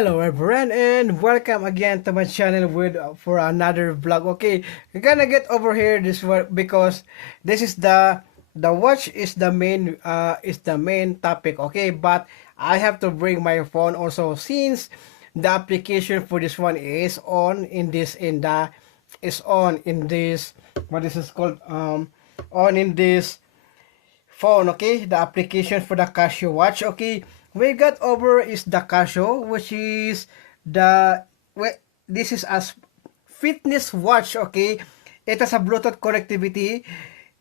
Hello everyone and welcome again to my channel with for another vlog. Okay, we're gonna get over here this one because this is the watch is the main topic. Okay, but I have to bring my phone also since the application for this one is on in this in the is on in this what is this called on in this phone. Okay, the application for the Casio watch. Okay, we got over is the Casio, which is the this is a fitness watch. Okay, it has a Bluetooth connectivity.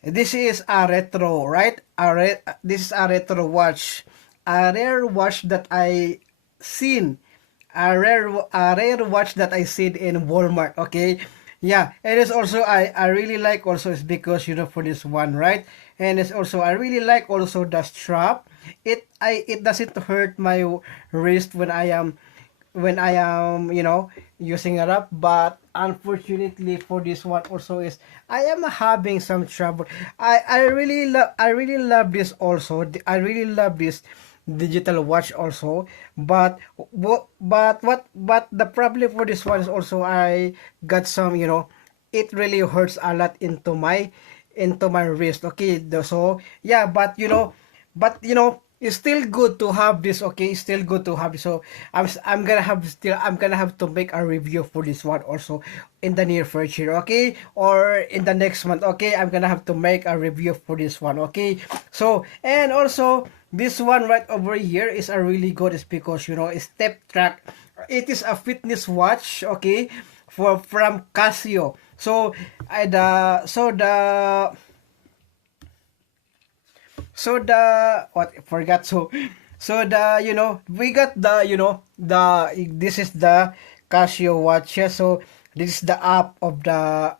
This is a retro, right? This is a retro watch, a rare watch that I seen, a rare watch that I seen in Walmart. Okay, yeah, it is also I really like also is because for this one, right? And it's also I really like also the strap. It doesn't hurt my wrist when I am using it up, but unfortunately for this one also is I am having some trouble. I really love this also. I really love this digital watch also, but but the problem for this one is also I got some it really hurts a lot into my wrist. Okay, so yeah, but it's still good to have this. Okay, it's still good to have it. So I'm gonna have to make a review for this one also in the near future. Okay, or in the next month. Okay, I'm gonna have to make a review for this one. Okay, so and also this one right over here is a really good is because step track. It is a fitness watch. Okay, from Casio. So I the so the so the what I forgot so the we got the the this is the Casio watch. Yeah, so this is the app of the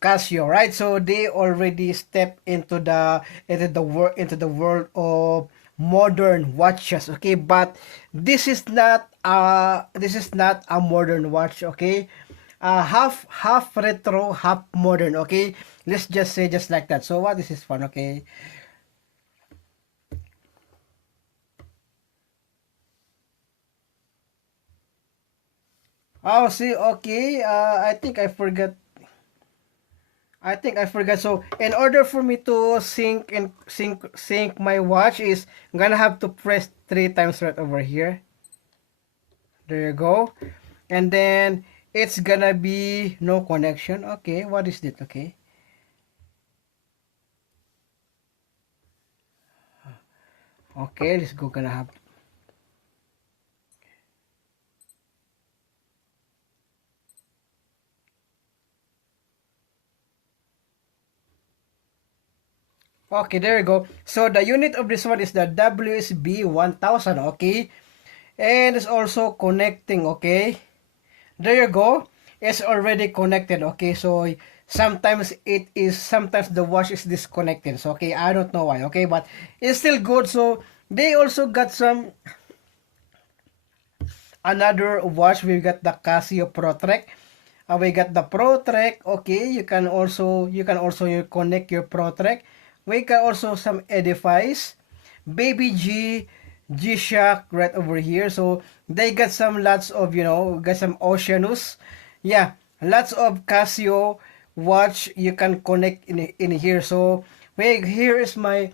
Casio, right? So they already step into the world of modern watches. Okay, but this is not a modern watch. Okay, half retro, half modern. Okay, let's just say just like that. So what this is fun. Okay. Oh, see, okay. I think I forgot. So in order for me to sync my watch is I'm gonna have to press three times right over here. There you go. And then it's gonna be no connection. Okay, what is it? Okay. Okay, let's go gonna have. Okay, there you go. So the unit of this one is the WSB 1000. Okay. And it's also connecting. Okay. There you go. It's already connected. Okay, so sometimes the watch is disconnected. So okay, I don't know why. Okay, but it's still good. So they also got some another watch. We got the Casio ProTrek. We got the ProTrek. Okay, you can also connect your ProTrek. We got also some Edifice, Baby G-Shock right over here. So they got some lots of got some Oceanus. Yeah, lots of Casio watch you can connect in here. So wait, here is my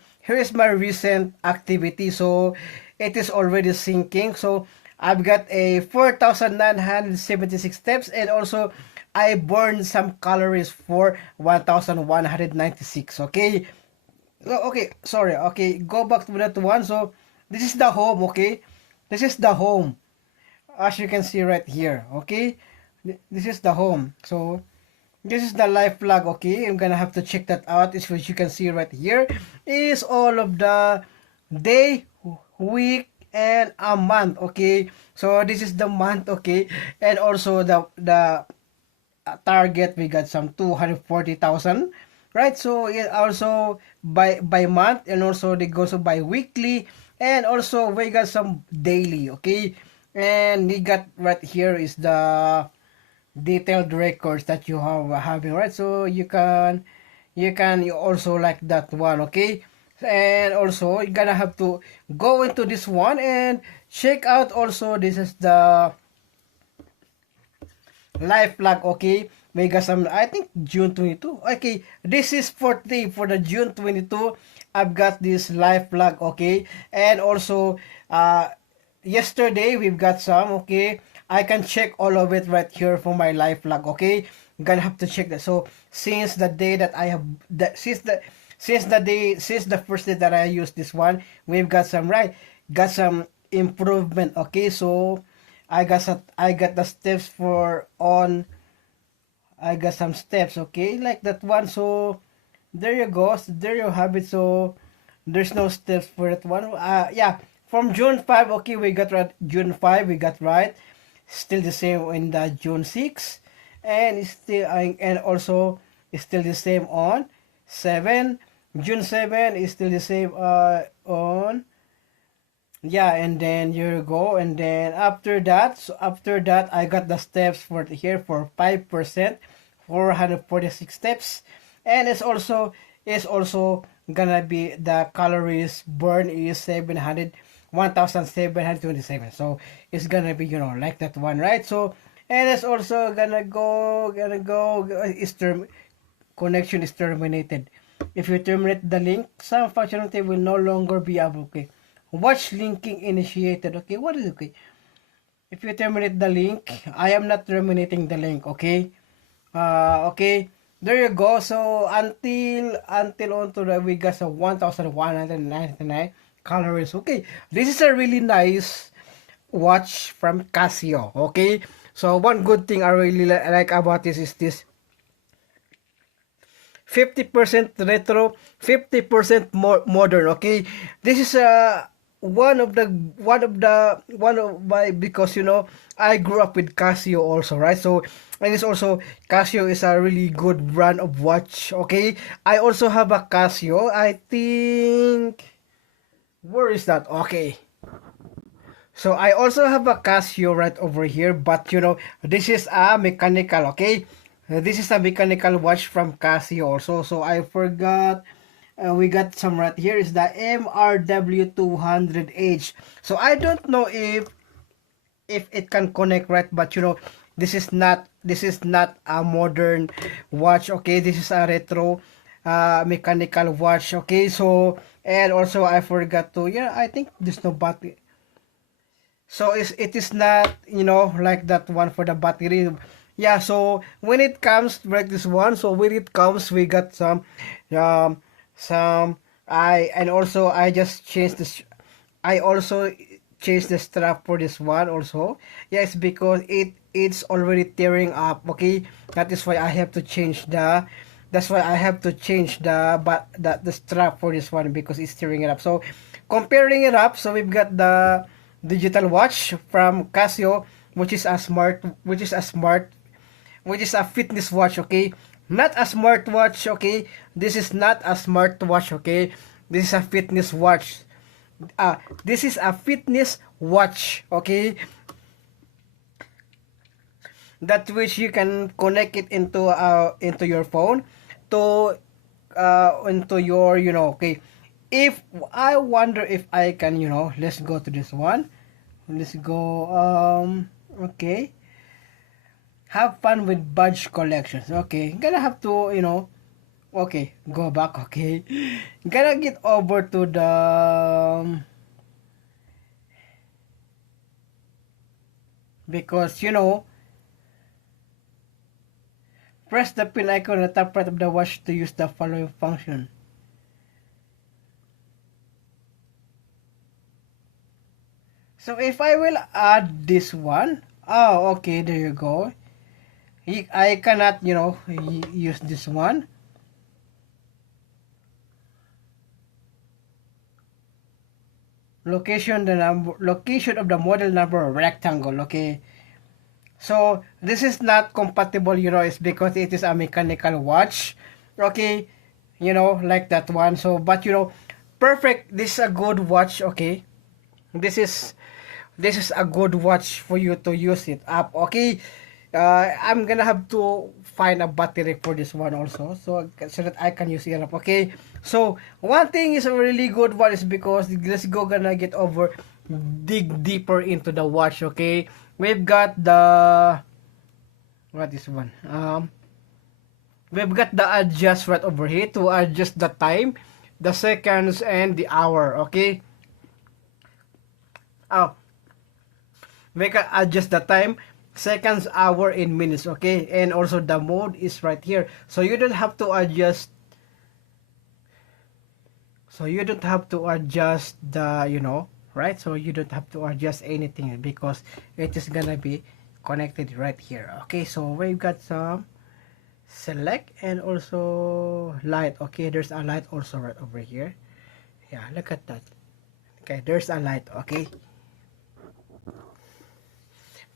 recent activity. So it is already syncing. So I've got a 4,976 steps, and also I burned some calories for 1,196. Okay. Okay, sorry. Okay, go back to that one. So this is the home. Okay, this is the home, as you can see right here. Okay, this is the home. So this is the live flag. Okay, I'm gonna have to check that out. Is what you can see right here is all of the day, week, and a month. Okay, so this is the month. Okay, and also the target we got some 240,000, right? So it also by month, and also they go so by weekly, and also we got some daily. Okay, and we got right here is the detailed records that you have having, right? So you also like that one. Okay, And also you're gonna have to go into this one and check out also. This is the live plug. Okay, may got some, I think June 22. Okay, this is for the June 22. I've got this live plug. Okay, and also yesterday we've got some. Okay, I can check all of it right here for my live plug. Okay, I'm gonna have to check that. So since the day that I have that since the first day that I used this one, we've got some, right, got some improvement. Okay, so I got the steps for on. I got some steps. Okay, like that one. So there you go. So there you have it. So there's no steps for that one. Yeah, from June 5. Okay, we got right. June 5 we got right. Still the same in the June 6, and it's still and also it's still the same on 7. June 7 is still the same on. Yeah, and then here you go. And then after that, so after that I got the steps for here for 5%, 446 steps. And it's also gonna be the calories burned is 1727. So it's gonna be, like that one, right? So, and it's also gonna go is connection is terminated. If you terminate the link, some functionality will no longer be able. Okay, watch linking initiated. Okay, what is okay? If you terminate the link, I am not terminating the link. Okay, okay. There you go. So until on to the we got a 1,199 calories. Okay, this is a really nice watch from Casio. Okay, so one good thing I really like about this is this 50% retro, 50% more modern. Okay, this is one of my, because I grew up with Casio also, right? So, and it's also, Casio is a really good brand of watch. Okay, I also have a Casio. I think, where is that? Okay, so I also have a Casio right over here, but this is a mechanical. Okay, this is a mechanical watch from Casio also. So I forgot. We got some right here is the MRW 200H. So I don't know if it can connect, right, but this is not a modern watch. Okay, this is a retro mechanical watch. Okay, so, and also I forgot to, I think there's no battery. So it is not, like that one for the battery. Yeah, so when it comes like this one, so when it comes, we got um some I and also I just changed this. I also changed the strap for this one also. Yes, because it's already tearing up. Okay, that is why I have to change the. That's why I have to change the strap for this one, because it's tearing it up. So comparing it up, so we've got the digital watch from Casio, which is a fitness watch. Okay, not a smartwatch. Okay, this is not a smartwatch. Okay, this is a fitness watch. This is a fitness watch. Okay, that which you can connect it into your phone to into your, okay. If I wonder if I can, let's go to this one. Let's go. Okay. Have fun with badge collections. Okay. Gonna have to, okay, go back. Okay. Gonna get over to the because press the pin icon on the top right of the watch to use the following function. So if I will add this one, oh, okay, there you go. I cannot, use this one. Location of the model number rectangle. Okay. So this is not compatible, it's because it is a mechanical watch. Okay, like that one. So, but perfect. This is a good watch. Okay, this is a good watch for you to use it up. Okay, I'm gonna have to find a battery for this one also, so that I can use it up. Okay, so one thing is a really good one is because let's go gonna get over dig deeper into the watch. Okay, we've got the what is one we've got the adjust right over here to adjust the time, the seconds, and the hour. Okay, oh, we can adjust the time, seconds, hour, in minutes. Okay, and also the mode is right here, so you don't have to adjust, the right, so you don't have to adjust anything because it is gonna be connected right here. Okay, so we've got some select and also light. Okay, there's a light also right over here. Yeah, look at that. Okay, there's a light. Okay,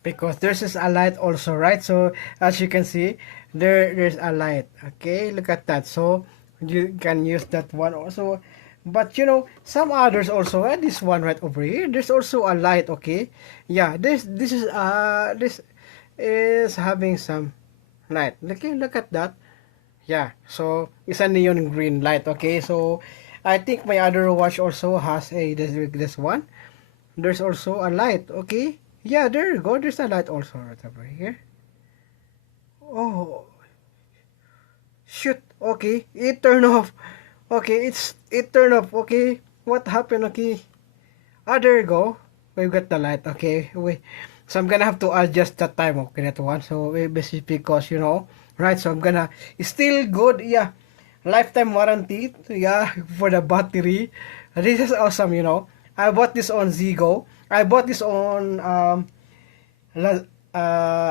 because there's just a light also, right? So as you can see, there's a light. Okay, look at that. So you can use that one also, but some others also. This one right over here, there's also a light. Okay, yeah, this is having some light. Okay, look at that. Yeah, so it's a neon green light. Okay, so I think my other watch also has a this one. There's also a light. Okay, yeah, there you go. There's a light also right over here. Oh, shoot. Okay, it turned off. Okay, it turned off. Okay, what happened? Okay, there you go. We've got the light. Okay, wait. So I'm gonna have to adjust the time. Okay, that one. So basically because right. So I'm gonna still good. Yeah, lifetime warranty. Yeah, for the battery. This is awesome. I bought this on Zigo. I bought this on La,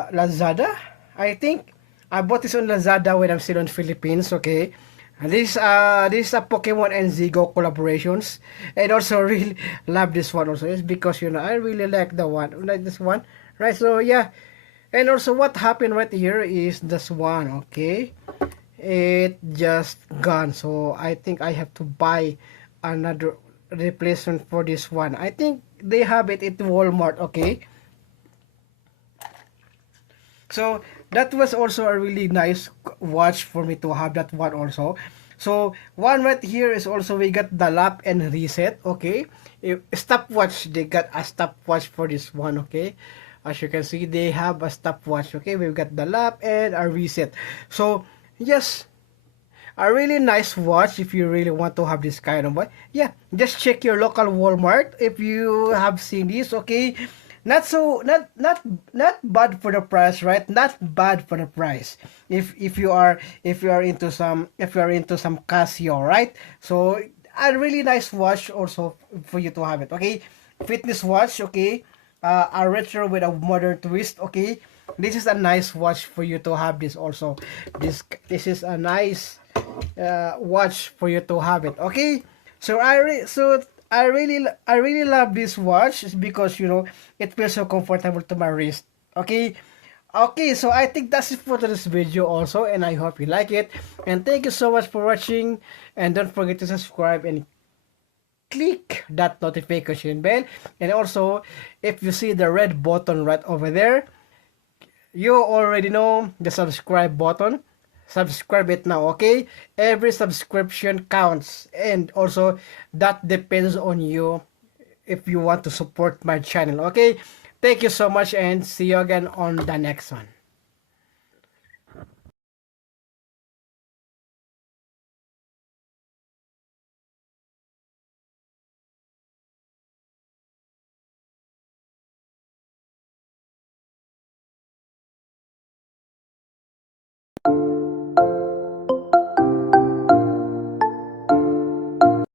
Lazada. I think I bought this on Lazada when I'm still in Philippines. Okay. And this is a Pokemon and Zigo collaborations, and also really love this one also. It's because I really like this one, right? So yeah, and also what happened right here is this one. Okay, it just gone, so I think I have to buy another replacement for this one. I think they have it at Walmart. Okay, so that was also a really nice watch for me to have that one also. So one right here is also we got the lap and reset. Okay, stopwatch, they got a stopwatch for this one. Okay, as you can see they have a stopwatch. Okay, we've got the lap and a reset. So yes, a really nice watch if you really want to have this kind of watch. Yeah, just check your local Walmart if you have seen this. Okay, not bad for the price, right? Not bad for the price. If you are into some Casio, right? So a really nice watch also for you to have it. Okay, fitness watch. Okay, a retro with a modern twist. Okay, this is a nice watch for you to have this also. This is a nice watch for you to have it. Okay, so I really love this watch because it feels so comfortable to my wrist. Okay. Okay, so I think that's it for this video also, and I hope you like it. And thank you so much for watching, and don't forget to subscribe and click that notification bell. And also, if you see the red button right over there, you already know the subscribe button. Subscribe it now. Okay, every subscription counts, and also that depends on you if you want to support my channel. Okay, thank you so much, and see you again on the next one.